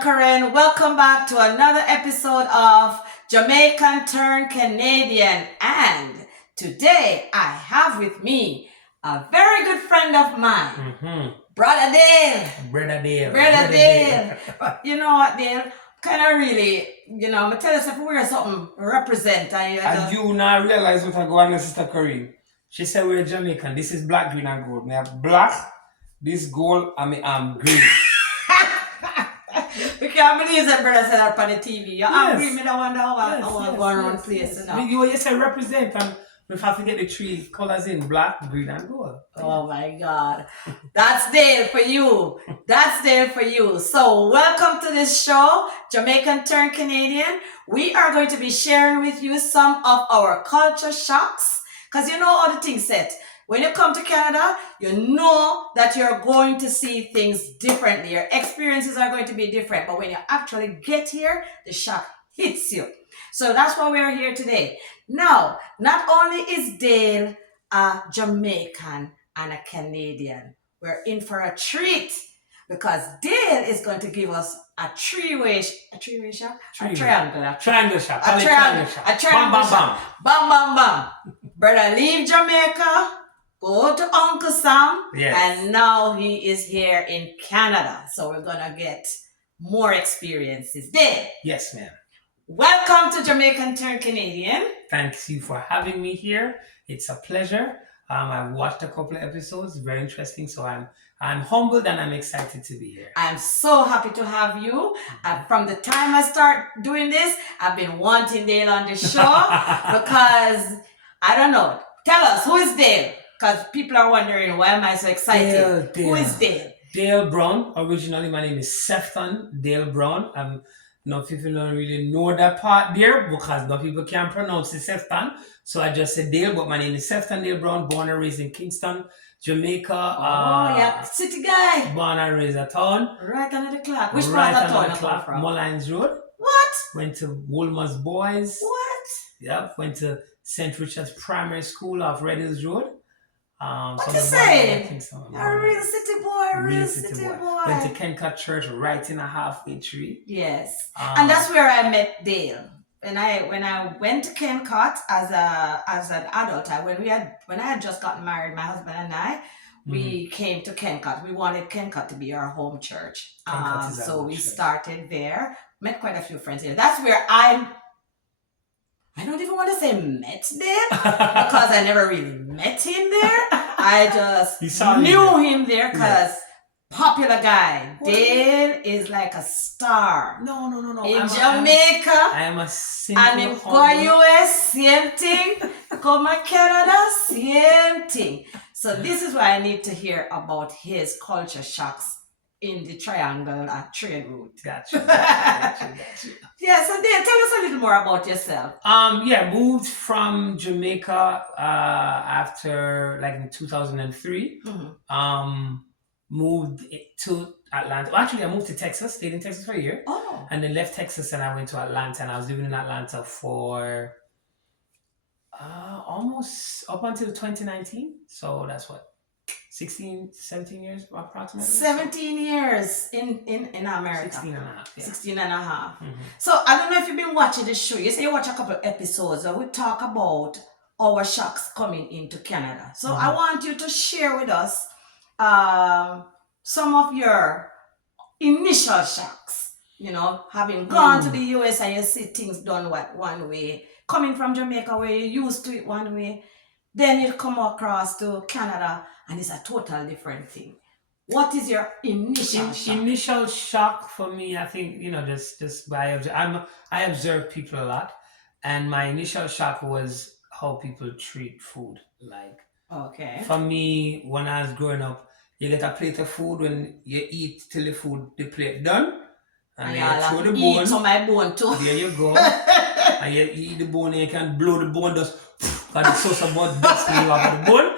Karen. Welcome back to another episode of Jamaican Turn Canadian. And today I have with me a very good friend of mine, Brother Dale. Brother Dale. Brother Dale. But you know what, Dale? Kind of really, I'm going to tell us if we wear something represent. And you now realize what I go on, Sister Corinne. She said we're Jamaican. This is black, green, and gold. Me have black, this gold, and me green. We can't believe that brother said that on the TV. You're angry, me don't wonder how I go around place. You say represent, and we have to get the three colors in black, green, and gold. Oh my God. That's Dale for you. That's Dale for you. So welcome to this show, Jamaican Turn Canadian. We are going to be sharing with you some of our culture shocks. Because you know how the things set. When you come to Canada, you know that you're going to see things differently. Your experiences are going to be different. But when you actually get here, the shock hits you. So that's why we're here today. Now, not only is Dale a Jamaican and a Canadian, we're in for a treat because Dale is going to give us a triangle shot. Triangle shot. Bam, bam, bam. Brother leave Jamaica, go to Uncle Sam, and now he is here in Canada. So we're going to get more experiences. Dale. Yes, ma'am. Welcome to Jamaican Turn Canadian. Thanks you for having me here. It's a pleasure. I've watched a couple of episodes, very interesting. So I'm humbled and I'm excited to be here. I'm so happy to have you. From the time I start doing this, I've been wanting Dale on the show because I don't know. Tell us, who is Dale? Because people are wondering, why am I so excited? Dale. Who is Dale? Dale Brown. Originally, my name is Sefton Dale Brown. No people don't really know that part there because no people can pronounce it Sefton. So I just said Dale, but my name is Sefton Dale Brown, born and raised in Kingston, Jamaica. Yeah, city guy. Born and raised at town. Right under the clock. Which part of town you come from? Mullines Road. What? Went to Wolmer's Boys. What? Yep. Went to St. Richard's Primary School off Red Hills Road. What you saying? A real city boy, real city boy. Went to Kencut Church right in a halfway tree. Yes. And that's where I met Dale. When I went to Kencut as an adult, when I had just gotten married, my husband and I, we came to Kencut. We wanted Kencut to be our home church. So we started there. Met quite a few friends here. That's where I don't even want to say met there because I never really met him there. I just knew him there because popular guy. Dale is like a star. No. In Jamaica. I am a simple and in US, same thing. Come to Canada, same thing. So this is why I need to hear about his culture shocks in the triangle trade route. Gotcha. Yeah, so then tell us a little more about yourself. Moved from Jamaica after like in 2003. Moved to Atlanta. Well, actually, I moved to Texas, stayed in Texas for a year. Oh. And then left Texas and I went to Atlanta and I was living in Atlanta for almost up until 2019. So that's what? 17 years approximately. 17 years in America. 16 and a half. Yeah. 16 and a half. So I don't know if you've been watching the show. You say you watch a couple of episodes where we talk about our shocks coming into Canada. So I want you to share with us some of your initial shocks. Having gone to the US and you see things done one way. Coming from Jamaica where you used to it one way. Then you come across to Canada and it's a total different thing. What is your initial shock? Initial shock for me, I think, just by I observe people a lot, and my initial shock was how people treat food. Like, for me, when I was growing up, you get a plate of food when you eat till the plate done, and then you throw the bone. Eat my bone too. There you go. And you eat the bone, and you can blow the bone just. Because the sauce about dust you off the bone.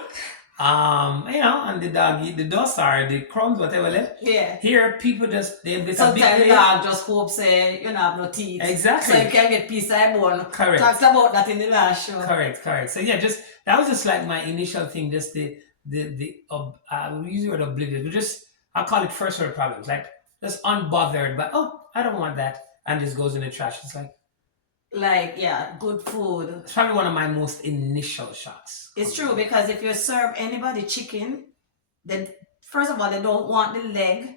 And the dog eat the dust or the crumbs, whatever left. Yeah. Here, people they get a big sometimes the dog just hope say you don't have no teeth. Exactly. So you can get piece of bone. Correct. Talks about that in the last show. Correct. So yeah, that was just like my initial thing. Just we use the word oblivious, but I call it first world problems. Like just unbothered, but I don't want that, and just goes in the trash. It's like yeah, good food. It's probably one of my most initial shocks. It's true, because if you serve anybody chicken, then first of all, they don't want the leg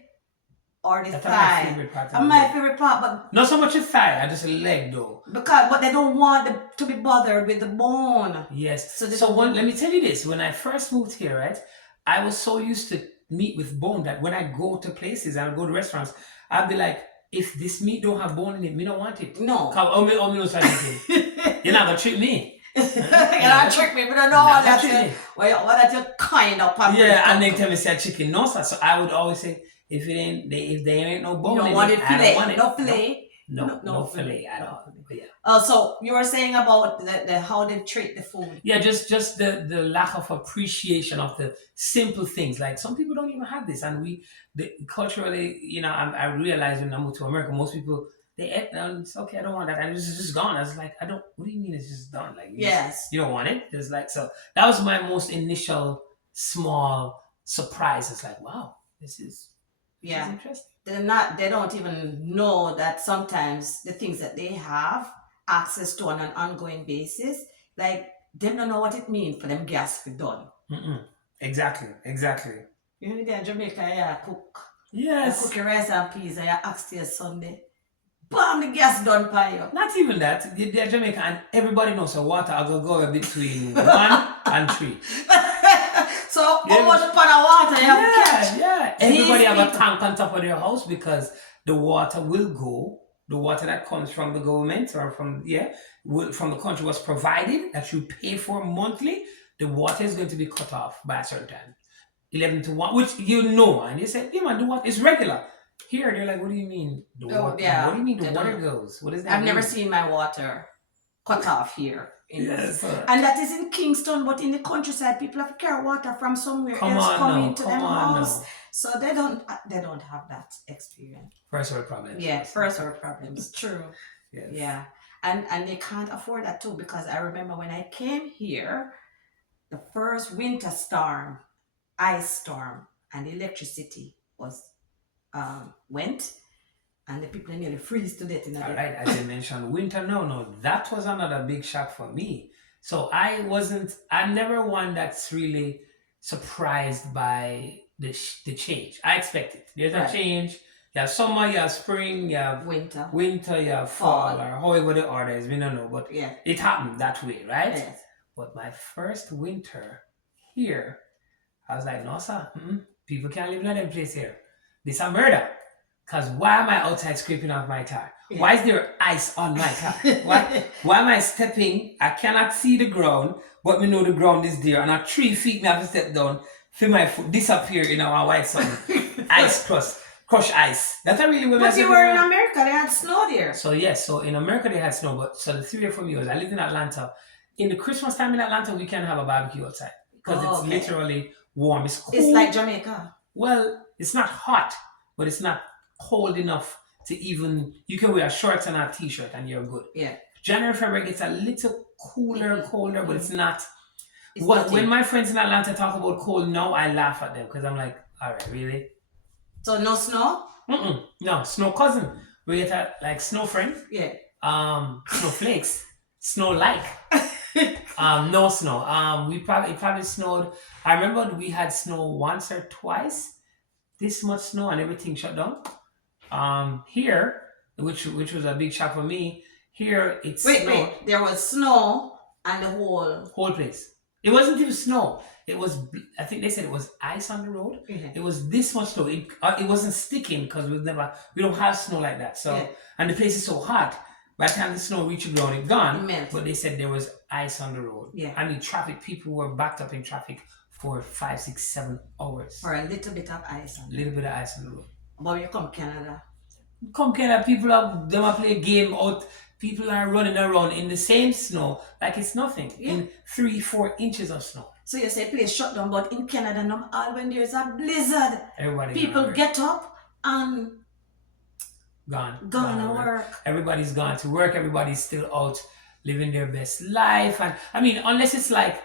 or the thigh. My favorite part. My favorite part, but not so much a thigh, I just a leg though. But they don't want to be bothered with the bone. Yes. So let me tell you this: when I first moved here, right, I was so used to meat with bone that when I go to places and I go to restaurants, I'd be like, if this meat don't have bone in it, me don't want it. No. You're not gonna trick me. You're not trick me, but I know what that you kind of pop. Yeah, and they tell me say chicken no sir. So I would always say, if there ain't no bone, you don't want it fillet. I don't want it. No fillet. No fillet at all. But yeah. So you were saying about the how they treat the food. Yeah, just the lack of appreciation of the simple things. Like some people don't even have this, and culturally, I realized when I moved to America, most people they ate and it's okay, I don't want that, and it's just gone. I was like, I don't. What do you mean it's just done? Like you don't want it? It's like so. That was my most initial small surprise. It's like, wow, this is interesting. They don't even know that sometimes the things that they have access to on an ongoing basis, like they don't know what it means for them gas to be done. Exactly. You know, in Jamaica, cook. Yes. Cook your rice and peas and you ask to your Sunday. Bam, the gas done by you. Not even that. They're Jamaica and everybody knows so water I go between 1 and 3. So how much pot of water you have to catch? Yeah. Everybody have a tank on top of their house because the water will go. The water that comes from the government or from the country was provided that you pay for monthly. The water is going to be cut off by a certain time, 11 to 1, which and you say, yeah man, the water is regular. Here they're like, what do you mean the water? Yeah, what do you mean the water goes? What is that? I've never seen my water cut off here. Yes. And that is in Kingston, but in the countryside, people have to carry water from somewhere else coming into their house. So they don't have that experience. First world problems. Yeah, first world problems. True. Yes. Yeah. And they can't afford that too, because I remember when I came here, the first winter storm, ice storm, and electricity was went. And the people nearly freeze to death. All right, as I mentioned, winter. No, that was another big shock for me. So I'm never one that's really surprised by the change. I expect it. There's a change. You have summer, you have spring, you have winter, you have fall, or however the order is. We don't know, but it happened that way, right? Yes. But my first winter here, I was like, no, sir, people can't live in that place here. This is a murder. Because why am I outside scraping off my car? Yeah. Why is there ice on my car? Why am I stepping? I cannot see the ground, but we know the ground is there. And at 3 feet, I have to step down, feel my foot disappear in our white sun. Ice crush ice. That's not really what But you were in America, they had snow there. So yes, so in America they had snow, but so the 3 or 4 years, I lived in Atlanta. In the Christmas time in Atlanta, we can have a barbecue outside. Because it's literally warm. It's cool. It's like Jamaica. Well, it's not hot, but it's not cold enough to even, you can wear shorts and a t-shirt and you're good. Yeah. January, February gets a little colder, but it's not. When my friends in Atlanta talk about cold now, I laugh at them because I'm like, all right, really? So no snow? No, snow cousin. We get like snow friend. Yeah. Snowflakes. Snow like. No snow. It probably snowed. I remember we had snow once or twice. This much snow and everything shut down. Here, which was a big shock for me. Here it's wait. There was snow and the whole place. It wasn't even snow. It was. I think they said it was ice on the road. Mm-hmm. It was this much snow. It wasn't sticking because we don't have snow like that. So and the place is so hot. By the time the snow reached the ground, it gone. But they said there was ice on the road. Yeah. I mean, people were backed up in traffic for 5, 6, 7 hours. For a little bit of ice on the road. Little bit of ice on the road. But you come Canada. People are play a game out. People are running around in the same snow like it's nothing. Yeah. In 3, 4 inches of snow. So you say place shut down, but in Canada, when there's a blizzard, people get up and gone to work. Everybody's gone to work. Everybody's still out living their best life. And I mean, unless it's like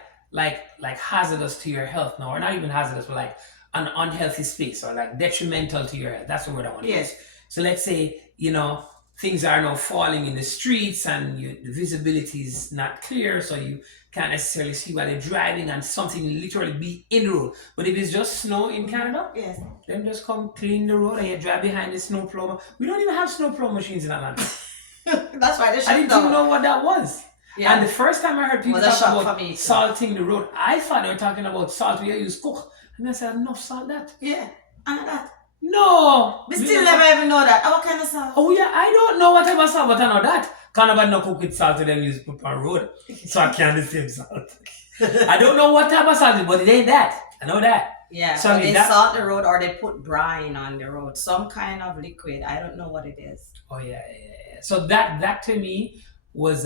hazardous to your health now, or not even hazardous, but like an unhealthy space or like detrimental to your health. That's the word I want to use. So let's say, things are now falling in the streets and the visibility is not clear, so you can't necessarily see while they're driving and something literally be in the road. But if it's just snow in Canada, yes, then just come clean the road and you drive behind the snow plow. We don't even have snow plow machines in Atlanta. That's why they I didn't even know what that was. Yeah. And the first time I heard people talk about salting the road, I thought they were talking about salt we use cook. And I said, enough salt that. Yeah, and that. No. We still never even know that. What kind of salt? Oh yeah, I don't know whatever salt, but I know that. Canada no cook with salt to them use put on road. So I can't the same salt. I don't know what type of salt it is, but it ain't that. I know that. Yeah, so they salt the road or they put brine on the road. Some kind of liquid. I don't know what it is. Oh yeah. So that to me was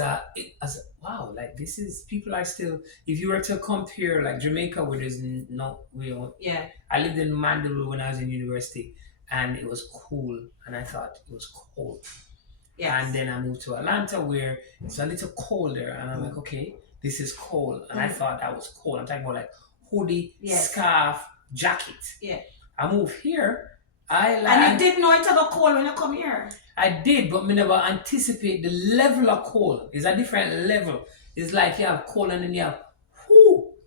wow, like this is, people are still, if you were to compare like Jamaica where there's no real, yeah, I lived in Mandalay when I was in university and it was cool and I thought it was cold. Yes. And then I moved to Atlanta where it's a little colder and I'm like, okay, this is cold. And I thought that was cold. I'm talking about like hoodie, scarf, jacket. Yeah. I moved here. And you didn't know it got cold when you come here. I did, but me never anticipate the level of cold. It's a different level. It's like you have cold and then you have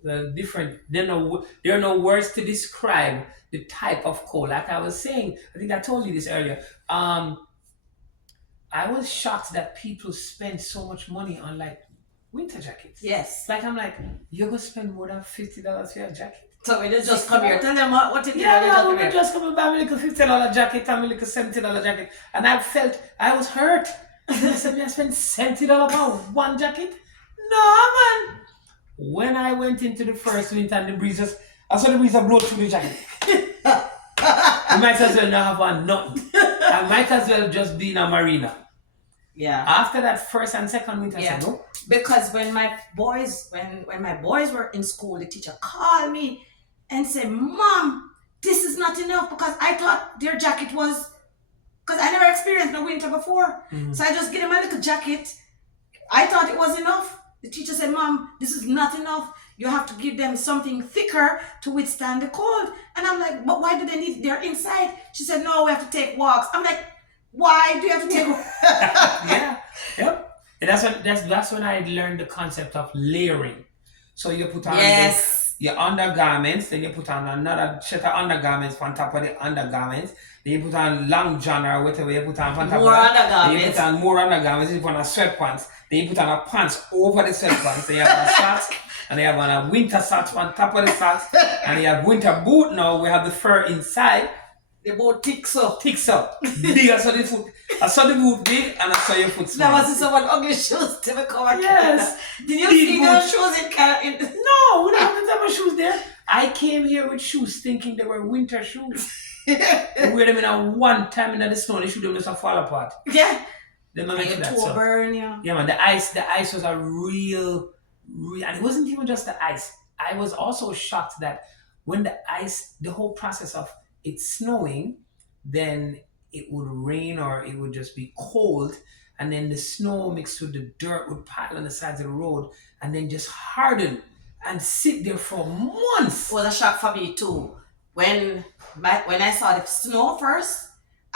the different. There are no words to describe the type of cold. Like I was saying, I think I told you this earlier. I was shocked that people spend so much money on like winter jackets. Yes. Like I'm like, you're gonna spend more than $50 for your jacket. So we just come here. Tell them what it is. Yeah, we just come and buy me like a $50 jacket and me like a $70 jacket. And I felt I was hurt. I said, I spent $70 on one jacket? No, man. When I went into the first winter and the breezes, I saw the breeze blow through the jacket. You might as well not have on nothing. I might as well just be in a marina. Yeah. After that first and second winter, I said no. Because when my boys were in school, the teacher called me and said, Mom, this is not enough, because I thought their jacket was, because I never experienced no winter before. Mm-hmm. So I just gave them a little jacket. I thought it was enough. The teacher said, Mom, this is not enough. You have to give them something thicker to withstand the cold. And I'm like, but why do they need, they're inside? She said, no, we have to take walks. I'm like, why do you have to take walks? Yeah, yep. And that's when I learned the concept of layering. So you put on your undergarments, then you put on another set of undergarments on top of the undergarments. Then you put on long john or whatever you put on top more of undergarments. Then you put on more undergarments. You put on a sweatpants. Then you put on a pants over the sweatpants. Then you have a socks. And you have on a winter socks on top of the socks. And you have winter boot now. We have the fur inside. The boot ticks up. Big. I saw the foot. I saw the boot big and I saw your foot small. That was someone ugly shoes to come. Yes. Did you see those shoes in Canada? No, we don't have the type of shoes there. I came here with shoes thinking they were winter shoes. I wear them in one time in the snow. They should them just fall apart. Yeah. They make that so. Burn, yeah. Yeah, man. The ice was a real, and it wasn't even just the ice. I was also shocked that when the whole process of it snowing, then it would rain or it would just be cold, and then the snow mixed with the dirt would pile on the sides of the road and then just harden and sit there for months. It was a shock for me too. When I saw the snow first,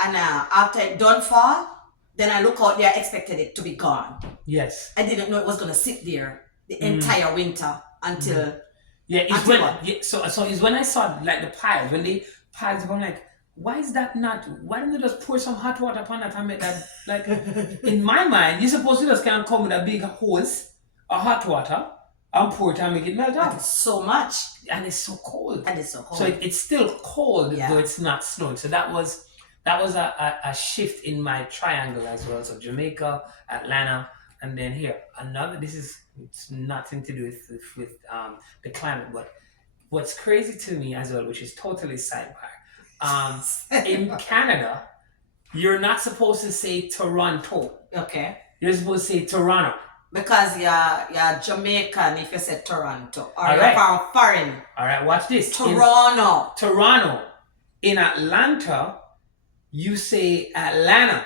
and after it done fall, then I look out there, I expected it to be gone. Yes. I didn't know it was going to sit there the entire winter until... Mm-hmm. So it's when I saw like the piles, when they piled up, I'm like, why don't they just pour some hot water upon that and make that, like, in my mind, you're supposed to just come with a big hose of hot water and pour it and make it melt out. So much. And it's so cold. So it's still cold, though it's not snowing. So that was a shift in my triangle as well. So Jamaica, Atlanta, and then here. It's nothing to do with the climate, but what's crazy to me as well, which is totally sidebar. In Canada, you're not supposed to say Toronto. Okay. You're supposed to say Toronto. Because you're Jamaican if you say Toronto. Or you're from foreign. All right, watch this. Toronto. In Atlanta, you say Atlanta.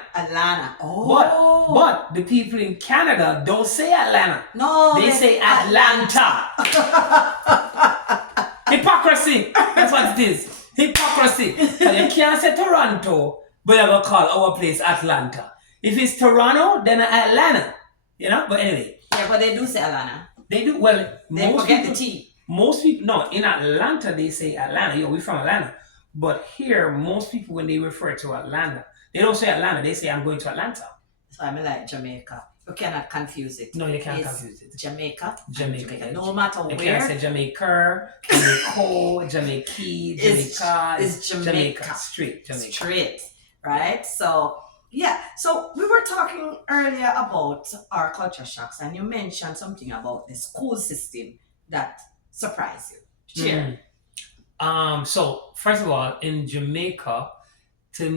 Oh. But the people in Canada don't say Atlanta. No. They say Atlanta. Hypocrisy. That's what it is. Hypocrisy. So you can't say Toronto, But I'm gonna call our place Atlanta. If it's Toronto, then Atlanta. You know. But anyway. Yeah, but they do say Atlanta. They do. Well, they most forget people, the T. Most people, no, in Atlanta they say Atlanta. Yo, we from Atlanta. But here, most people when they refer to Atlanta, they don't say Atlanta. They say I'm going to Atlanta. So I'm like Jamaica. You cannot confuse it. No, you can't confuse it. Jamaica. Jamaica. No matter where. You can't say Jamaica, Jamaica, Jamaica. It's Jamaica. Straight Jamaica. Straight. Right? So, yeah. So, we were talking earlier about our culture shocks, and you mentioned something about the school system that surprised you. Share. So, first of all, in Jamaica, to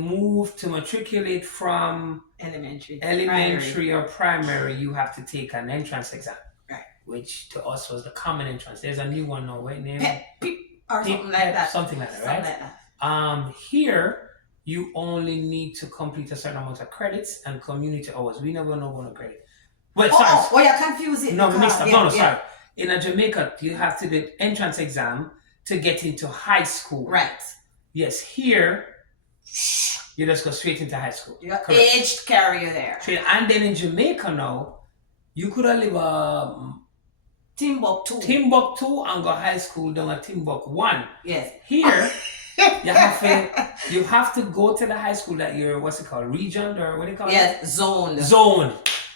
matriculate from elementary or primary, you have to take an entrance exam, right? Which to us was the common entrance. There's a new one now, right? Named PEP or something like that. Something like that, right? Something like that. Here you only need to complete a certain amount of credits and community hours. We never know about credit. Wait, sorry. You're confusing. No, sorry. In Jamaica, you have to do the entrance exam to get into high school. Right. Yes, here you just go straight into high school. Your age carry you there. And then in Jamaica now, you could live Timbuktu and go high school down at Timbuktu 1. Yes. Here, you have to go to the high school that you're, what's it called, region or what do you call it? Yes, zone.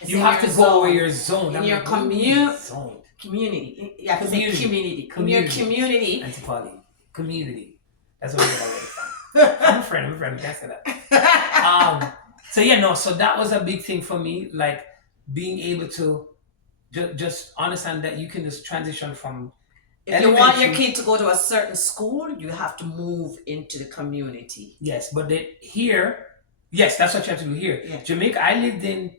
It's you have to go where you're zoned. In your community. You have to say community. In your community. Antiquality. Community. That's what we're already from. I'm a friend. Can't say that. So that was a big thing for me, like being able to just understand that you can just transition from. If you want your kid to go to a certain school, you have to move into the community. Yes, but here, that's what you have to do here. Yeah. Jamaica, I lived in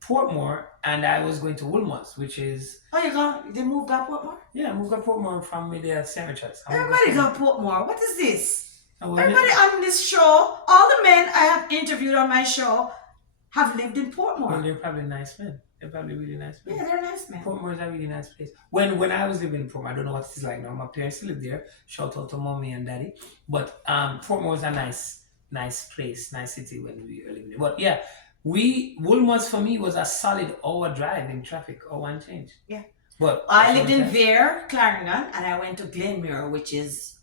Portmore and I was going to Woolmonths, which is. Oh, you gone? They moved up Portmore? Yeah, I moved up Portmore from the cemeteries. Everybody got Portmore. What is this? Everybody on this show, all the men I have interviewed on my show have lived in Portmore. Well, they're probably nice men. They're probably really nice men. Yeah, they're nice men. Portmore is a really nice place. When I was living in Portmore, I don't know what it's like now. My parents live there. Shout out to mommy and daddy. But Portmore is a nice place, nice city when we were living there. But yeah, Woolmonths for me was a solid hour drive in traffic, hour and change. Yeah. But I lived in Vere, Clarendon, and I went to Glenmuir, which is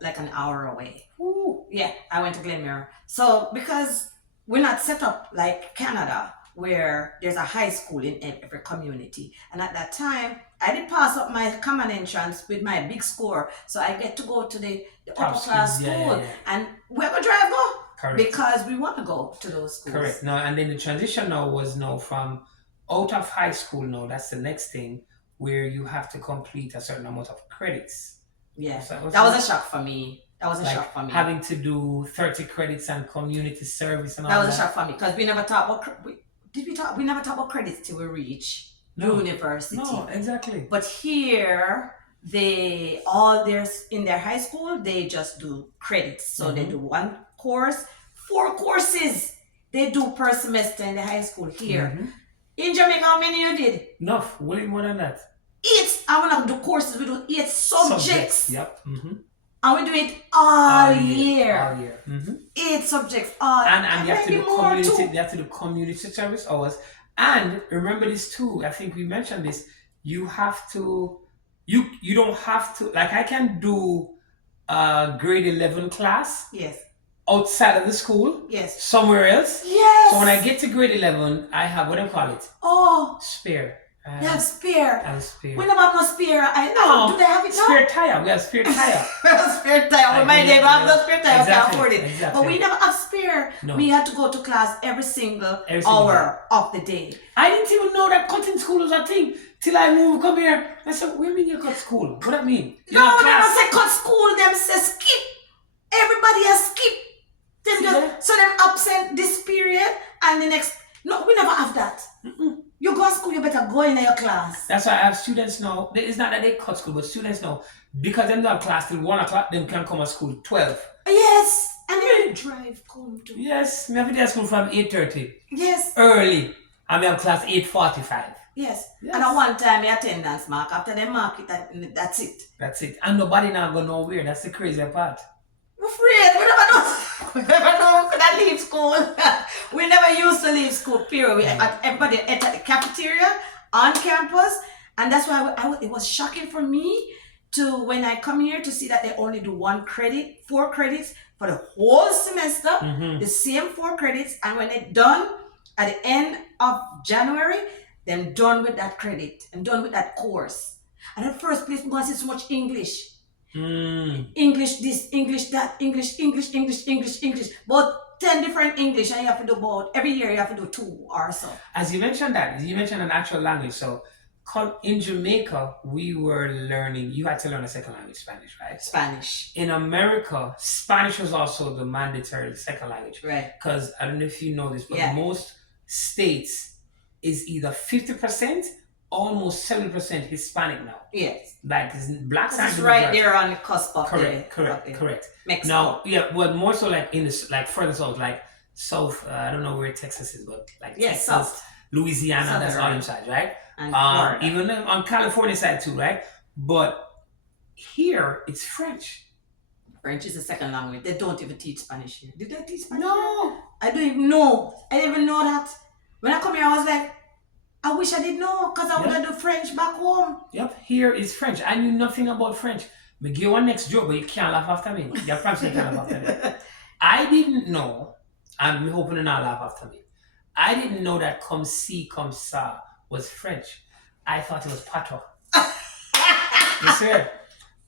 like an hour away. Ooh. Yeah, I went to Glenmuir. So because we're not set up like Canada, where there's a high school in every community, and at that time I did pass up my common entrance with my big score, so I get to go to the upper class school, and where we drive go. Correct. Because we want to go to those schools. Correct. Now and then the transition was from out of high school. Now that's the next thing where you have to complete a certain amount of credits. Yeah, that was a shock for me. Having to do 30 credits and community service and all that. That was a shock for me because we never talked about. We never talked about credits till we reach university. No, exactly. But here, in their high school, they just do credits. So they do one course, 4 courses they do per semester in the high school here. Mm-hmm. In Jamaica, how many you did? Enough, way more than that. 8. I want to do courses. We do 8 subjects. Yep. Mm-hmm. And we do it all year. All year. Mm-hmm. 8 subjects. And you have to do community. You have to do community service hours. And remember this too. I think we mentioned this. You have to. You don't have to. Like I can do grade 11 class. Yes. Outside of the school. Yes. Somewhere else. Yes. So when I get to grade 11, I have what do you call it? Spare. You have spare. I have spare. We never have no spare. Do they have it now? Spare tire. We have spare tire. We have spare tire. My neighbor have no spare tire. We can't afford it. Exactly. But we never have spare. No. We had to go to class every single hour of the day. I didn't even know that cutting school was a thing till I moved come here. I said, what do you mean you cut school? What do that mean? No, they don't say cut school. Them say skip. Everybody has skip. So them absent this period and the next. No, we never have that. Mm-mm. You go to school, you better go in your class. That's why I have students now. It's not that they cut school, but students now, because them don't have class till 1 o'clock, them can come to school 12. Yes, and they drive come to. Yes, me have to be at school from 8:30. Yes. Early. And we have class 8:45. Yes. And at one time, my attendance mark. After they mark it, that's it. That's it. And nobody now go nowhere. That's the crazy part. We're afraid. We never know. We never know we could have leave school. We never used to leave school, period. Everybody ate at the cafeteria on campus. And that's why it was shocking for me to, when I come here, to see that they only do 4 credits for the whole semester, the same 4 credits. And when they're done at the end of January, they're done with that credit and done with that course. And at first place, because it's so much English. English this, English that, English. About 10 different English, and you have to do about, every year you have to do 2 or so. As you mentioned an actual language. So in Jamaica, we were learning, you had to learn a second language, Spanish, right? Spanish. In America, Spanish was also the mandatory second language. Right. Because I don't know if you know this, but most states is either 50%, almost 70% Hispanic now. Yes. Like blacks are right there on the cusp of correct. Mexico. Now, well, more so like in this, like further south, like South. I don't know where Texas is, but like Texas, South. Louisiana, Southern, that's all inside, right? And even on California side too, right? But here it's French. French is the second language. They don't even teach Spanish here. Did they teach Spanish? No. Here? I don't even know. I didn't even know that. When I come here, I was like, I wish I did know, because I would have done French back home. Yep, here is French. I knew nothing about French. Me give one next joke, but you can't laugh after me. Your French can't laugh after me. I didn't know, I'm hoping you're not laugh after me. I didn't know that comme ci, comme ça was French. I thought it was patois. You swear?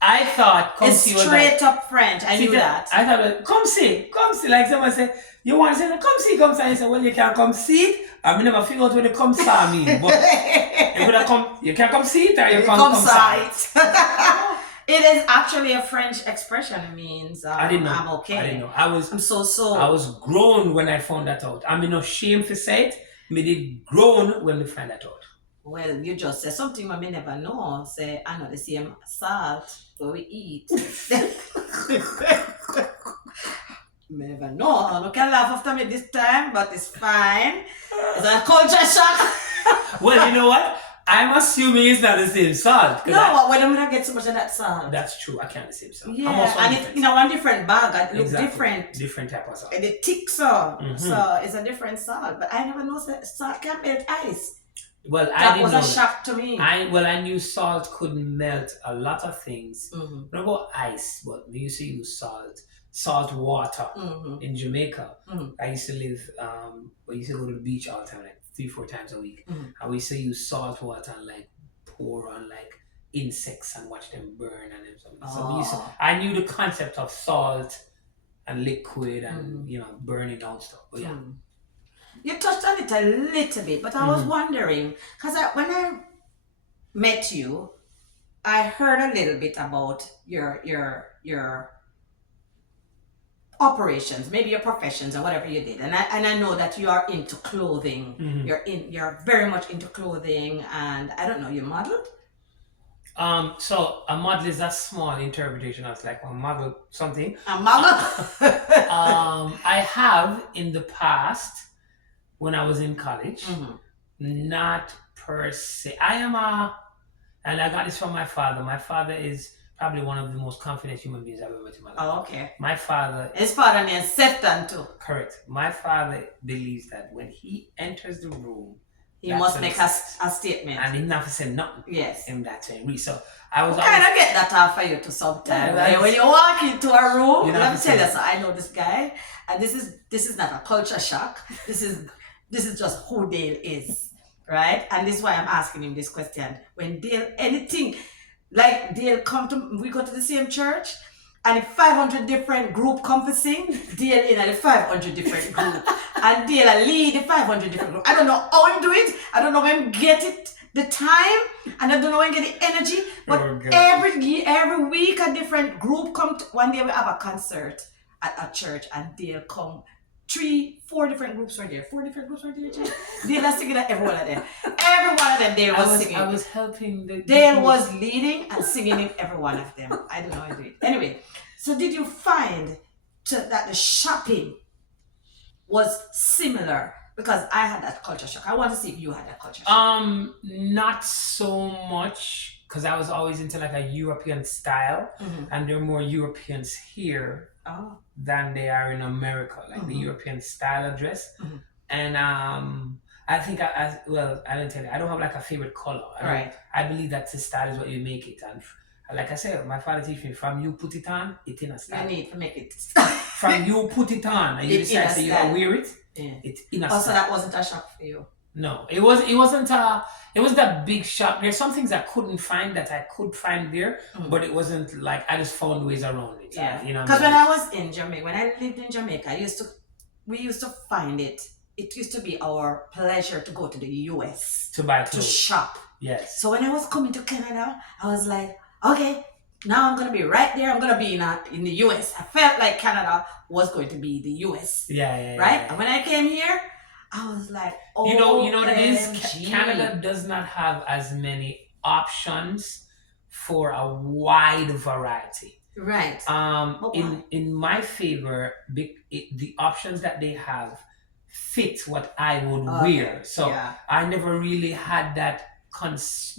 I thought come it's see was straight up French. I knew that. I thought it was, come see. Like someone said, you want to say, come see. I said, well, you can't come see it. I never figure out what the come sa mean. But you can't come see it or you can't come sa it. It is actually a French expression. It means I didn't know. I'm okay. I didn't know. I'm so. I was grown when I found that out. I'm no shame for say it. Me did grown when we find that out. Well, you just said something I may never know. Say, I know the same salt where we eat. Never know. I can laugh after me this time, but it's fine. It's a culture shock. Well, you know what? I'm assuming it's not the same salt. No, when I'm gonna get so much of that salt. That's true. I can't the same salt. Yeah, and it's in a one different bag. It looks different. Different type of salt. And the thick salt. So it's a different salt. But I never know that salt can melt ice. Well, that was a shock to me. I knew salt could melt a lot of things. Not about ice, but we used to use salt water in Jamaica. I used to live. I used to go to the beach all the time, like 3-4 times a week. And we used to use salt water and like pour on like insects and watch them burn and something. So I knew the concept of salt and liquid and burning down stuff. But yeah. You touched on it a little bit, but I was wondering, because when I met you, I heard a little bit about your operations, maybe your professions or whatever you did, and I know that you are into clothing. You're very much into clothing, and I don't know, you modeled? So a model is a small interpretation of like a model something. A model? I have in the past. When I was in college, not per se. And I got this from my father. My father is probably one of the most confident human beings I've ever met in my life. Oh, okay. My father... His father named Sefton too. Correct. My father believes that when he enters the room... He must make a statement. And he never say nothing. Yes. In that way. So I was kind of get that off for you to sometimes. Yeah, when you walk into a room, let me tell you, so I know this guy, and this is not a culture shock. This is just who Dale is, right? And this is why I'm asking him this question. When Dale, anything, like Dale we go to the same church, and if 500 different group come to sing, Dale in the 500 different group. And Dale lead the 500 different group. I don't know how he do it. I don't know when get it, the time, and I don't know when get the energy. But every week a different group come. One day we have a concert at a church, and Dale come. 3-4 different groups were there. 4 different groups were there. Dale was singing at every one of them. Every one of them, Dale was singing. I was helping Dale was leading and singing in every one of them. I don't know how to do it. Anyway, so did you find that the shopping was similar? Because I had that culture shock. I want to see if you had that culture shock. Not so much, because I was always into like a European style, and there are more Europeans here than they are in America, like the European style of dress. And I think I don't tell you, I don't have like a favorite color. I believe that the style is what you make it. And like I said, my father teach me, from you put it on, it in a style. You need to make it. From you put it on and you decide that you gonna wear it, it's in a style. So that wasn't a shock for you? No, it wasn't a big shock. There's some things I couldn't find that I could find there, but it wasn't like I just found ways around it. Yeah, you know. Because when I was in Jamaica, when I lived in Jamaica, we used to find it. It used to be our pleasure to go to the US to buy clothes, to shop. Yes. So when I was coming to Canada, I was like, okay, now I'm gonna be right there. I'm gonna be in the US. I felt like Canada was going to be the US. Yeah. Right. And when I came here, I was like, oh, you know what it is? Canada does not have as many options for a wide variety. Right. In my favor, the options that they have fit what I would wear. So I never really had that. It's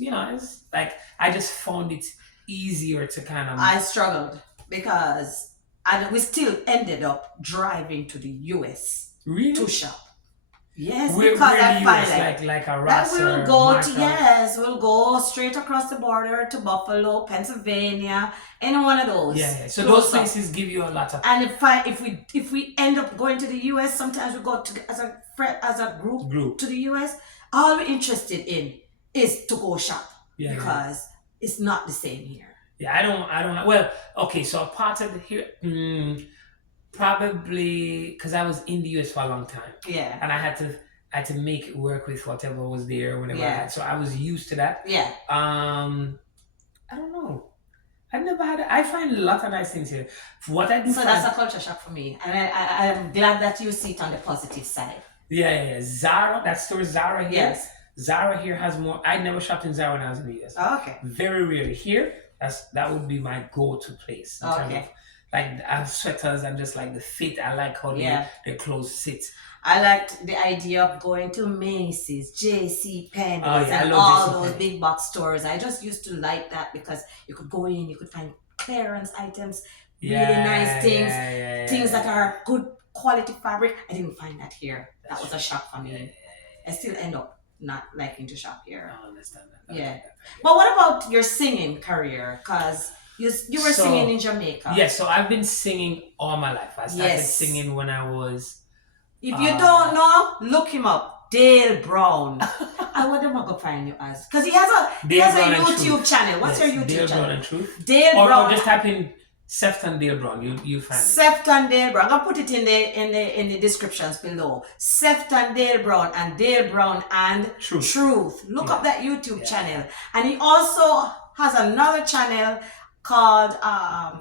like I just found it easier to kind of. I struggled because we still ended up driving to the US to shop. Yes, because I find like a Ross that we'll go to we'll go straight across the border to Buffalo, Pennsylvania, any one of those. Yeah. So those places give you a lot of. And if we end up going to the US, sometimes we go to as a group to the US. All we're interested in is to go shop because it's not the same here. Yeah, I don't. Well, okay. So a part of here. Probably because I was in the US for a long time. Yeah. And I had to make it work with whatever was there, whatever I had. So I was used to that. Yeah. I don't know. I've never had I find a lot of nice things here. What I do. So that's a culture shock for me. And I'm glad that you see it on the positive side. Yeah. Zara, that store Zara here. Yes. Zara here has more. I never shopped in Zara when I was in the US. Oh, okay. Very rarely. Here, that would be my go-to place. Okay. Like I have sweaters and just like the fit. I like how the clothes sit. I liked the idea of going to Macy's, J.C. Penney's, and all those big box stores. I just used to like that because you could go in, you could find clearance items, really nice things, things that are good quality fabric. I didn't find that here. That was a shock for me. I still end up not liking to shop here. I understand that. But what about your singing career? Because you were singing in Jamaica. Yes, so I've been singing all my life. I started singing when I was... If you don't know, look him up. Dale Brown. I wonder what I'm going to find you as. Because he has a YouTube channel. What's your YouTube Dale channel? Brown and Truth. Dale Brown. Or just type in Sefton Dale Brown. You find it. Sefton Dale Brown. I'll put it in the descriptions below. Sefton Dale Brown and Dale Brown and Truth. Look up that YouTube channel. And he also has another channel called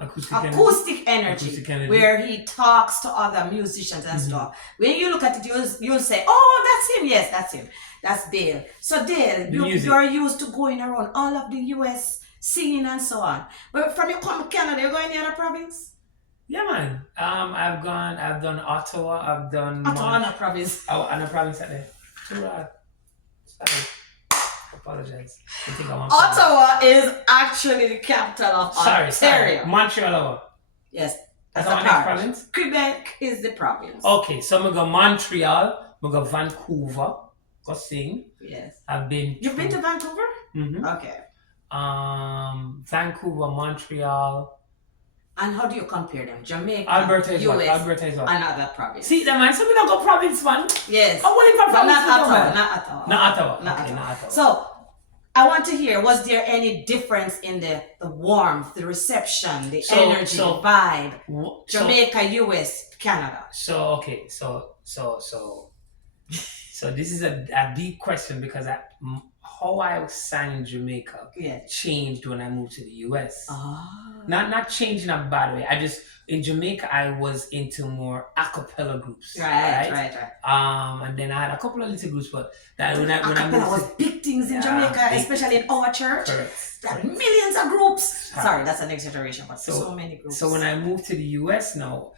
Acoustic Energy, where he talks to other musicians and stuff. When you look at it, you'll say, oh, that's him. Yes, that's him. That's Dale. So Dale, you're used to going around all of the US singing and so on. But from you come to Canada, you're going to other province? Yeah, man. I've done Ottawa. I've done Ottawa, province. Oh, and a province at there. Sorry. Apologize. Ottawa is actually the capital of Ontario. Sorry. Montreal. Yes. That's the next province? Quebec is the province. Okay, so I'm going to go Montreal, I'm going to go Vancouver, go sing. Yes. You've been to Vancouver? Mm-hmm. Okay. Vancouver, Montreal. And how do you compare them? Jamaica, Alberta is US, what? Another province. See, the man, so we don't go province, man. Yes. I'm waiting for province. Not Ottawa. So, I want to hear, was there any difference in the warmth, the reception, the energy, vibe? Jamaica, US, Canada. So this is a deep question because how I sang in Jamaica changed when I moved to the US. Not changed in a bad way. In Jamaica I was into more a cappella groups. Right. And then I had a couple of little groups, but when I moved was big things in Jamaica, especially in our church. Correct. Millions of groups. Sorry, that's an exaggeration, but so many groups. So when I moved to the US now,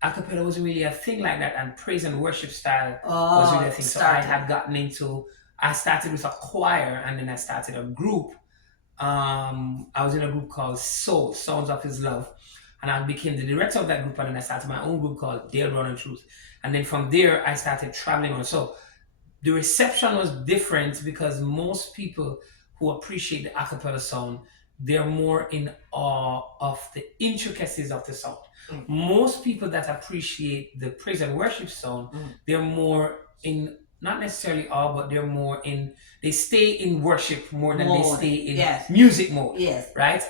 a cappella wasn't really a thing like that, and praise and worship style was really a thing. So I started with a choir, and then I started a group. I was in a group called Soul, Sounds of His Love. and I became the director of that group, and then I started my own group called Dale Brown and Truth. And then from there, I started traveling on. So the reception was different because most people who appreciate the acapella sound, they're more in awe of the intricacies of the sound. Most people that appreciate the praise and worship sound, they're more in, not necessarily awe, but they're more in, they stay in worship more than they stay in music mode. Yes. Right?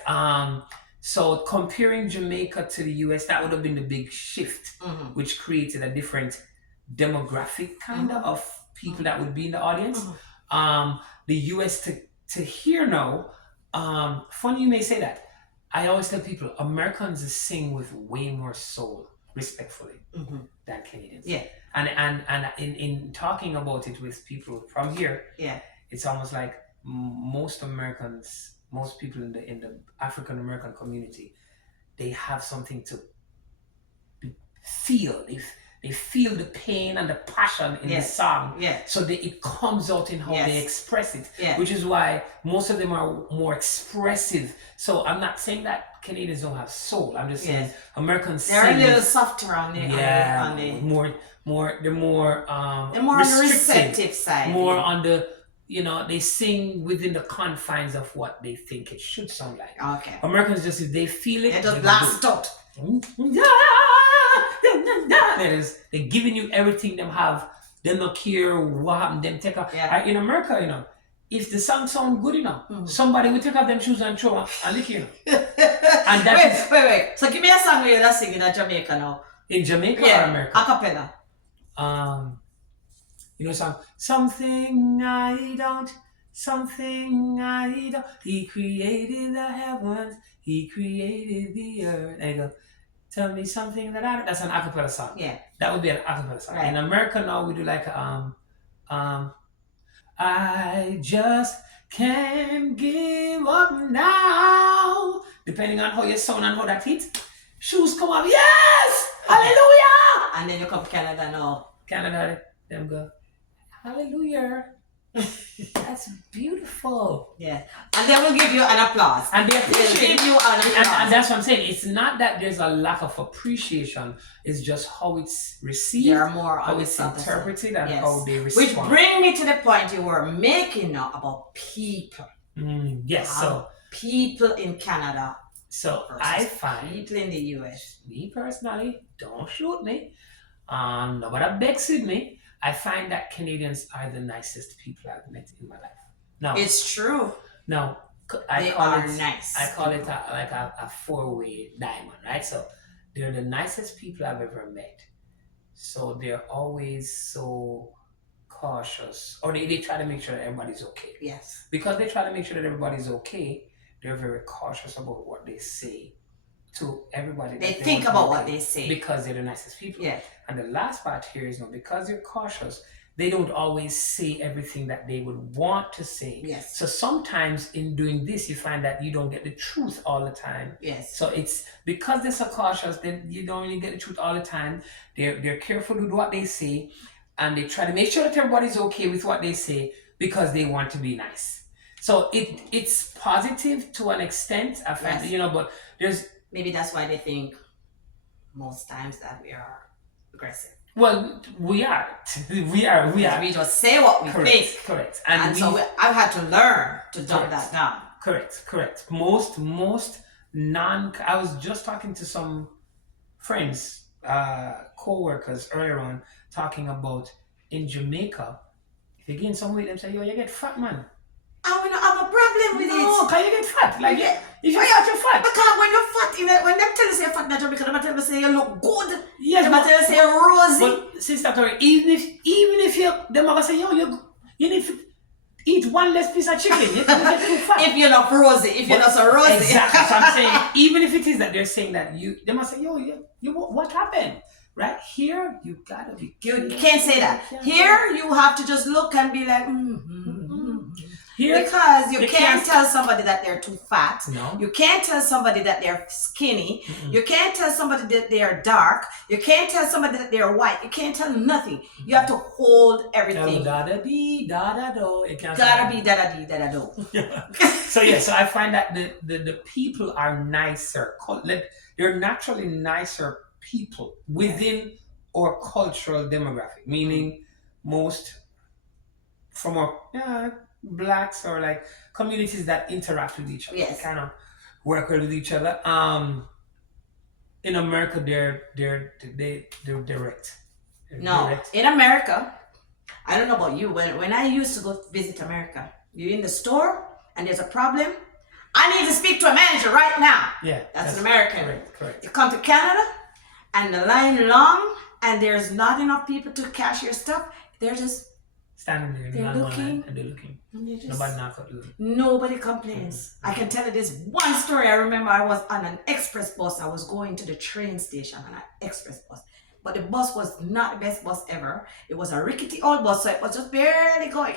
So comparing Jamaica to the US, that would have been the big shift, which created a different demographic kind of people that would be in the audience. The US to hear now, funny you may say that. I always tell people Americans sing with way more soul, respectfully, than Canadians. Yeah. And in talking about it with people from here, it's almost like most Americans, most people in the African American community, they have something to feel. They feel the pain and the passion in the song. So it comes out in how they express it, which is why most of them are more expressive. So I'm not saying that Canadians don't have soul. I'm just saying Americans they're a little softer on the they're more on the receptive side. More on the, they sing within the confines of what they think it should sound like. Okay. Americans just, if they feel it, they just blast out. They're giving you everything them have. They don't care what happened. Them take off. In America, if the song sound good enough, somebody will take off them shoes and throw and lick you. And that wait. So give me a song where you're singing in Jamaica now. In Jamaica or America? Acapella. Something I don't. He created the heavens. He created the earth. There you go. Tell me something that's an acapella song. Yeah. That would be an acapella song. Right. In America now we do like I just can't give up now. Depending on how you sound and how that hits. Shoes come up. Yes! Hallelujah! And then you come to Canada now. Canada, them go. Hallelujah. That's beautiful. Yeah. And they will give you an applause. And they appreciate give you an applause. And that's what I'm saying. It's not that there's a lack of appreciation. It's just how it's received, how it's interpreted, and how they respond. Which bring me to the point you were making now about people. So people in Canada. So I find people in the US. Me personally, don't shoot me. Nobody begs with me. I find that Canadians are the nicest people I've met in my life. No, it's true. No, they are nice. I call it a four-way diamond, right? So they're the nicest people I've ever met. So they're always so cautious, or they try to make sure that everybody's okay. Yes. Because they try to make sure that everybody's okay, they're very cautious about what they say to everybody. They think about what they say. Because they're the nicest people. Yeah. And the last part here is, because they're cautious, they don't always say everything that they would want to say. Yes. So sometimes in doing this, you find that you don't get the truth all the time. Yes. So it's because they're so cautious, then you don't really get the truth all the time. They're careful with what they say, and they try to make sure that everybody's okay with what they say because they want to be nice. So it's positive to an extent, I find, but there's... Maybe that's why they think most times that we are aggressive. Well, we are. We are. We just say what we think. Correct. So I've had to learn to dumb that down. Correct. Most I was just talking to some friends, co-workers earlier on, talking about in Jamaica, if you gain some weight, them say, yo, you get fat, man. I don't have a problem with it. No, can you get fat? Like, if you're fat, you're fat. Because when you're fat, when them tell you say you're fat in Jamaica, they tell you say you look good. Yes, they tell you say you're rosy. But Sister Tori, even if you, them are say, yo, you need to eat one less piece of chicken. You get too fat. If you're not rosy, you're not so rosy. Exactly. So I'm saying, even if it is that they're saying that they must say, yo, you what happened? Right here, you gotta be. You can't say that. Here, you have to just look and be like, Here, because you can't tell somebody that they're too fat. No. You can't tell somebody that they're skinny. Mm-mm. You can't tell somebody that they're dark. You can't tell somebody that they're white. You can't tell nothing. You have to hold everything. Da-da-dee, do. Gotta be da-da-dee, da-da-do. So I find that the people are nicer. They're naturally nicer people within our cultural demographic, meaning most from our blacks or like communities that interact with each other, kind of work well with each other. In America, they're direct. In America, I don't know about you. When I used to go visit America, you're in the store and there's a problem. I need to speak to a manager right now. Yeah, that's an American. Correct. You come to Canada, and the line long, and there's not enough people to cash your stuff. They're just standing there. They're looking. And they're looking. Nobody knocks at the door. Nobody complains. I can tell you this one story. I remember I was on an express bus. I was going to the train station on an express bus. But the bus was not the best bus ever. It was a rickety old bus, so it was just barely going.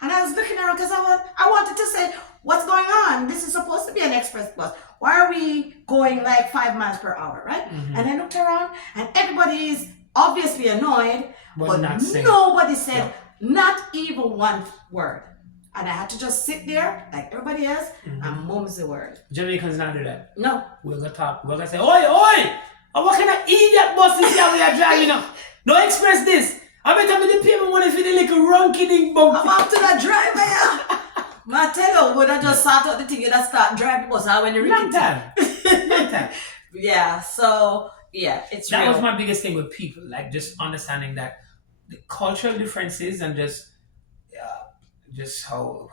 And I was looking around because I wanted to say, what's going on? This is supposed to be an express bus. Why are we going like 5 miles per hour, right? Mm-hmm. And I looked around and everybody is obviously annoyed, but nobody said not even one word. And I had to just sit there like everybody else and mum's the word. Jamaicans not do that. No. We're gonna talk. We're gonna say, oi! What kind of idiot bus is that we are driving up? No express this. I better be the payment money for the little runky ding bug. I'm up to that driver, yeah. I tell you, would I just start out the thing, you'd start driving bus out when the Long time. Yeah, so it's that real. was my biggest thing with people, like just understanding that the cultural differences and just how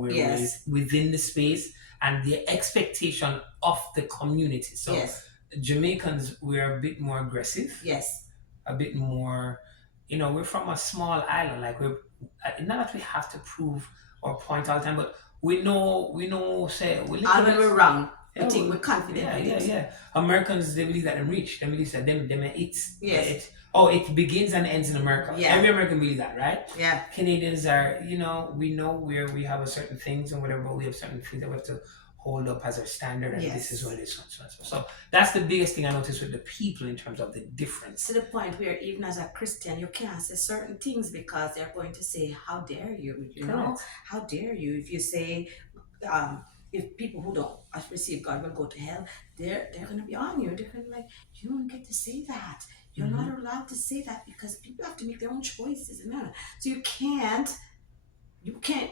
we're raised within the space and the expectation of the community. So Jamaicans, we're a bit more aggressive. Yes. A bit more, we're from a small island. Like we're not that we have to prove or point all the time, but we know. Say we. And when we're wrong, I think we're confident. Yeah. Americans, they believe that they're rich. They believe that them it's. Yes. It begins and ends in America. Yeah. Every American believes that, right? Yeah. Canadians are, we know where we have a certain things and whatever, but we have certain things that we have to hold up as our standard, and this is what it is. So that's the biggest thing I noticed with the people in terms of the difference. To the point where even as a Christian, you can't say certain things because they're going to say, "How dare you?" know, how dare you? If you say, if people who don't receive God will go to hell, they're going to be on you. They're going to be like, you don't get to say that. You're not allowed to say that because people have to make their own choices. So you can't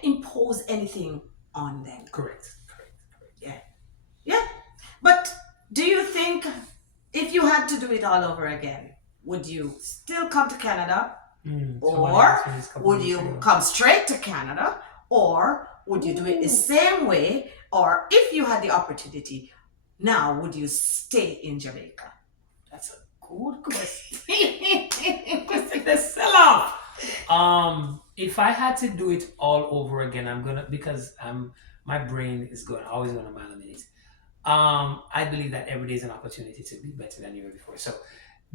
impose anything on them. Correct. Yeah. But do you think if you had to do it all over again, would you still come to Canada? Or would you come straight to Canada? Or would you do it the same way? Or if you had the opportunity, now would you stay in Jamaica? That's a good question. Question the sell-off. If I had to do it all over again, because my brain is always going a mile a minute. I believe that every day is an opportunity to be better than you were before. So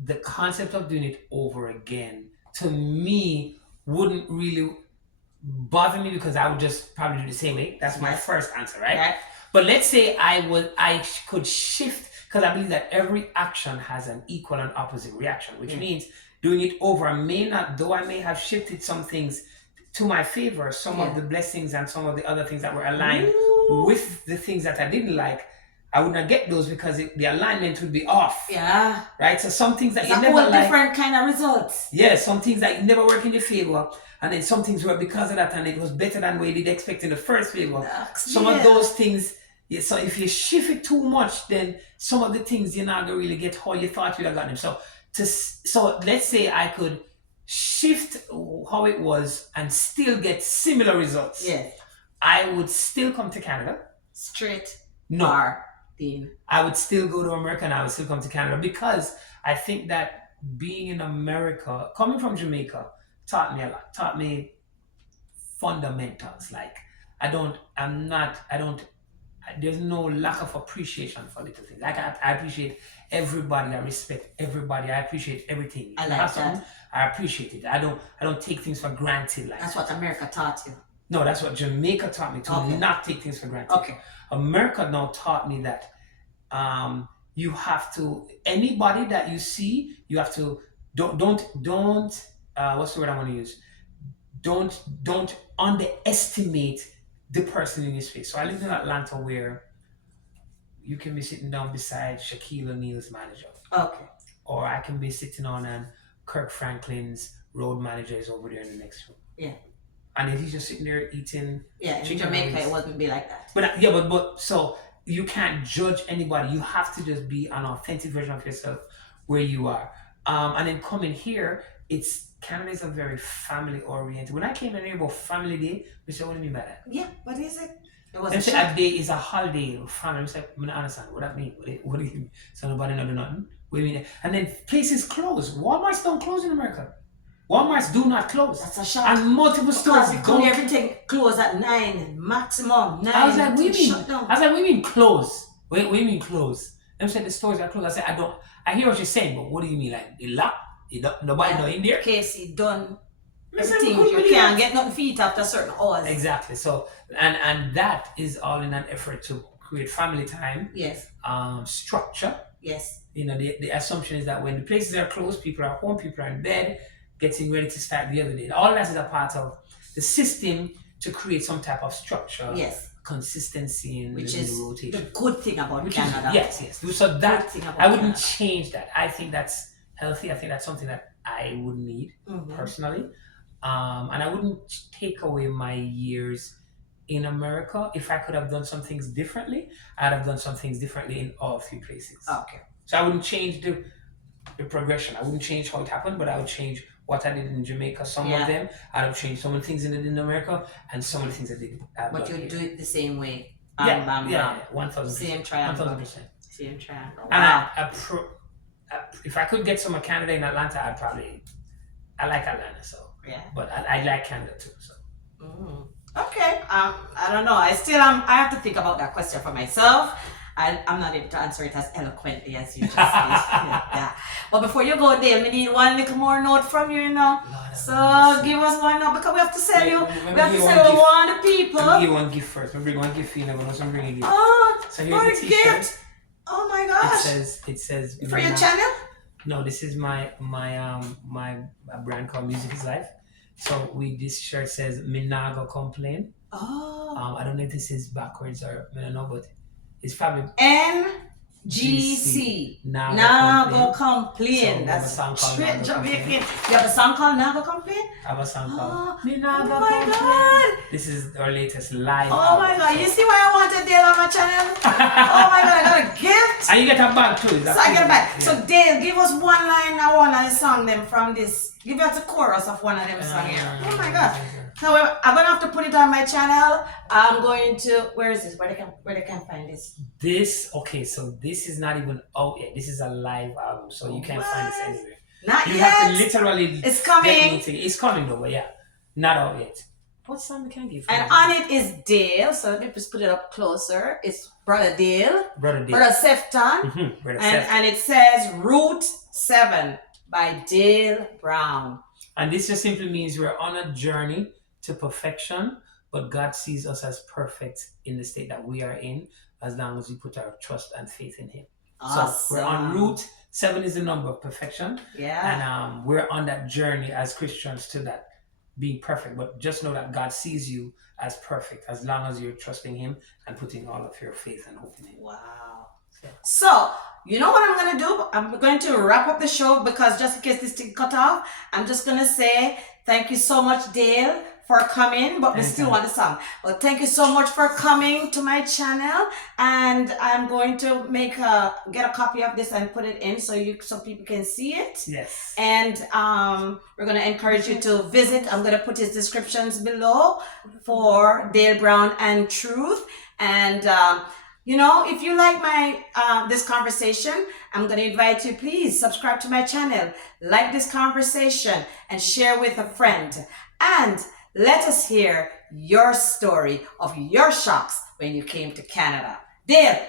the concept of doing it over again, to me, wouldn't really bother me because I would just probably do the same way. That's my first answer, right? Right. But let's say I could shift, because I believe that every action has an equal and opposite reaction, which means doing it over, I may have shifted some things to my favor, some of the blessings and some of the other things that were aligned with the things that I didn't like, I would not get those because the alignment would be off. Yeah. Right? So some things that it's you never like. different kind of results. Yeah, some things that never work in your favor. And then some things were because of that and it was better than what you did expect in the first favor. Some of those things, so if you shift it too much, then some of the things you're not going to really get how you thought you'd have gotten them. So let's say I could shift how it was and still get similar results. Yes. I would still come to Canada. Straight. No. I would still go to America and I would still come to Canada because I think that being in America, coming from Jamaica, taught me a lot. Taught me fundamentals. Like there's no lack of appreciation for little things. Like I appreciate everybody. I respect everybody. I appreciate everything. I like that. I appreciate it. I don't take things for granted. Like that's what America taught you. No, that's what Jamaica taught me, to not take things for granted. Okay. America now taught me that you have to, anybody that you see, you have to don't what's the word I want to use? Don't underestimate the person in his face. So I lived in Atlanta where you can be sitting down beside Shaquille O'Neal's manager. Okay. Or I can be sitting on Kirk Franklin's road manager is over there in the next room. Yeah. And if he's just sitting there eating. Yeah, in Jamaica wings, it wouldn't be like that. But so you can't judge anybody. You have to just be an authentic version of yourself where you are. And then coming here, Canada is a very family oriented. When I came in here about Family Day, we said, what do you mean by that? Yeah, what is it? They said a day is a holiday of family. I was like, I don't understand what that mean. What do you mean? So nobody know nothing. What do you mean? And then places close. Walmart's don't close in America. Walmart's do not close. That's a shock. And multiple stores don't. Everything close at 9, maximum 9. I was like, what do you mean? What do you mean close? What do you mean close? Them said the stores are closed. I said, I hear what you're saying, but what do you mean? Like, they lock? Nobody know in there? Casey done everything. You can't get nothing feet after certain hours. Exactly. So, and that is all in an effort to create family time. Yes. Structure. Yes. The assumption is that when the places are closed, people are home, people are in bed, getting ready to start the other day. All that is a part of the system to create some type of structure. Yes. Consistency in which the is rotation. The good thing about Canada. Yes. So that I wouldn't change that. I think that's healthy. I think that's something that I would need personally. And I wouldn't take away my years in America. If I could have done some things differently, I'd have done some things differently in all three places. Okay. So I wouldn't change the progression. I wouldn't change how it happened, but I would change what I did in Jamaica. Some of them, I'd have changed some of the things I did in America, and some of the things I did. But you do it the same way. 1,000%. Same triangle. 1,000%. Same triangle. Wow. And if I could get some of Canada in Atlanta, I like Atlanta, so. Yeah. But I like Canada too, so. Okay. I don't know. I have to think about that question for myself. I'm not able to answer it as eloquently as you just did. Yeah. But before you go, Dale, we need one little more note from you, So give us one note because we have to sell you. We have to sell you one of the people. Let me give one gift first. I'm bring one gift for you, but I'm bringing a gift. Oh, so here's the t-shirt. Gift. Oh my gosh. It says for your channel? No, this is my brand called Music is Life. So this shirt says "Me nah go complain." Oh. I don't know if this is backwards or I don't know, but it's probably NGC. Nah go complain. So that's straight Jamaican. You have a song called "Nah go complain"? I have a song called "Me Nah Go Complain." God. This is our latest live. Oh my God! You see why I wanted Dale on my channel? Oh my God! I got a gift. And you get a bag too. So I get a bag. Yeah. So Dale, give us one line of one of the song them from this. Give us a chorus of one of them songs here. Oh my God! So I'm gonna have to put it on my channel. I'm going to. Where is this? Where they can find this? So this is not even out yet. This is a live album, so you can't find this anywhere. Not you yet. You have to literally. It's coming. It's coming though, but yeah, not out yet. What song we can give? And on it is Dale. So let me just put it up closer. It's Brother Dale. Brother Sefton. And it says Route 7 by Dale Brown. And this just simply means we're on a journey to perfection, but God sees us as perfect in the state that we are in, as long as we put our trust and faith in Him. Awesome. So we're on Route 7 is the number of perfection. Yeah. And we're on that journey as Christians to that being perfect. But just know that God sees you as perfect as long as you're trusting Him and putting all of your faith and hope in Him. Wow. So, you know what I'm going to do? I'm going to wrap up the show because just in case this thing cut off, I'm just going to say thank you so much, Dale, for coming, but we still want the song. But thank you so much for coming to my channel, and I'm going to get a copy of this and put it in so people can see it. Yes. And we're going to encourage you to visit. I'm going to put his descriptions below for Dale Brown and Truth. And if you like my this conversation, I'm going to invite you, please subscribe to my channel, like this conversation, and share with a friend. And let us hear your story of your shocks when you came to Canada. Dale,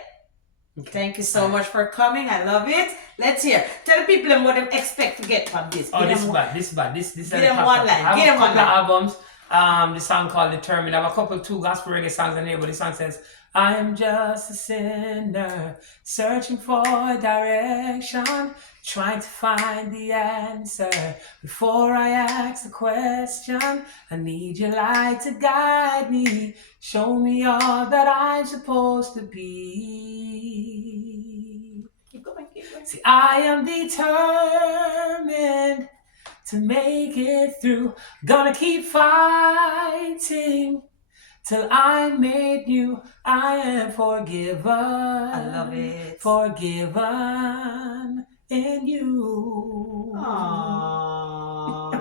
thank you so much for coming. I love it. Let's hear. Tell the people what they expect to get from this. This is bad. This is Give them one line. I have a couple of albums. The song called Determined. I have a couple, 2 gospel reggae songs in here, but the song says, I am just a sinner, searching for direction, trying to find the answer. Before I ask the question, I need your light to guide me. Show me all that I'm supposed to be. Keep going, keep going. See, I am determined to make it through. Gonna keep fighting till I'm made new. I am forgiven. I love it. Forgiven in you. Aww.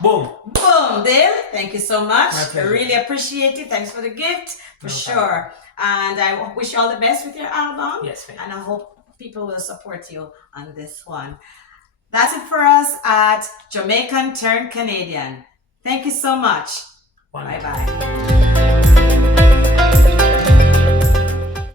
Boom. Boom, Dale. Thank you so much. My I pleasure. really appreciate it. Thanks for the gift, for No sure. problem. And I wish you all the best with your album. Yes, ma'am. And I hope people will support you on this one. That's it for us at Jamaican Turned Canadian. Thank you so much. Wonderful. Bye-bye.